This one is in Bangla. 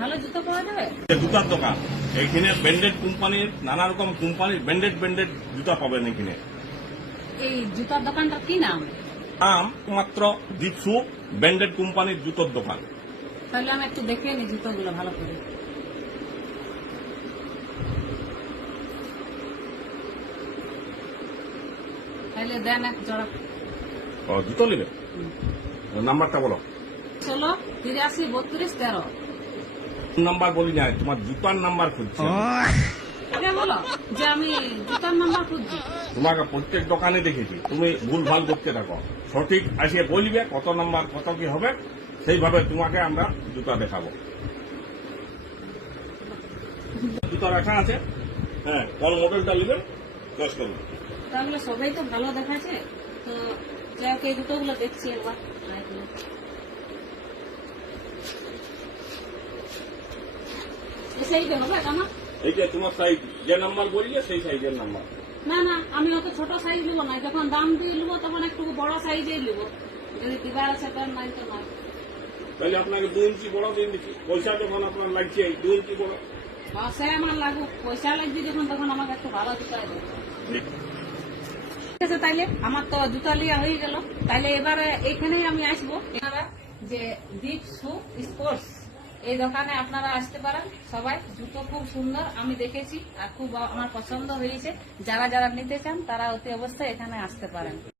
ভালো জুতো পাওয়া যাবে? জুতার দোকান এখানে ব্র্যান্ডেড কোম্পানির নানা রকম কোম্পানির ব্র্যান্ডেড জুতা পাবেন এখানে। এই জুতার দোকানটার কি নাম? নাম মাত্র দীপসু ব্র্যান্ডেড কোম্পানির জুতোর দোকান। তাহলে আমি একটু দেখে নি জুতোগুলো ভালো করে। তাহলে দেন এক জোড়া। জুতো নেবে? নাম্বারটা বলো। 16 83 32 13। নাম্বার বলি না, তোমার জুতার নাম্বার খুঁজছি। আগে বলো যে আমি জুতার নাম্বার খুঁজছি। তোমাকে প্রত্যেক দোকানে দেখেছি তুমি ভুল ভাল করতে থাকো। সঠিক আসিয়ে বলবে কত নাম্বার কত কি হবে, সেইভাবে তোমাকে আমরা জুতা দেখাবো। জুতা রাখা আছে, হ্যাঁ, কোন মডেলটা নেবেন চয়েস করুন। তাহলে সবাই তো ভালো দেখাচ্ছে, তো যাই হোক এই জুতোগুলো দেখছি একবার। এই হবে আমার? এইটা তোমার সাইজ, যে নাম্বার বললে সেই সাইজের নাম্বার। না না, আমি অত ছোট সাইজ নেবো না, যখন দাম দিয়ে নেবো তখন একটু বড় সাইজেই নেবো। যদি দিবার আছে তার নাই তো নয়। তাহলে আপনাকে 2 ইঞ্চি বড় দিয়ে দিচ্ছি। পয়সা যখন আপনার লাগছে 2 ইঞ্চি বড়। সে আমার লাগুক, পয়সা লাগছে যখন তখন আমাকে একটু ভালো জুতা দেবে। ঠিক আছে, তাইলে আমার তো জুতা লিয়া হয়ে গেল। তাইলে এবারে এইখানেই আমি আসবো। এনারা যে দীপসু স্পোর্টস, এই দোকানে আপনারা আসতে পারেন সবাই। জুতো খুব সুন্দর আমি দেখেছি আর খুব আমার পছন্দ হয়েছে। যারা যারা নিতে চান তারা অতি অবশ্যই এখানে আসতে পারেন।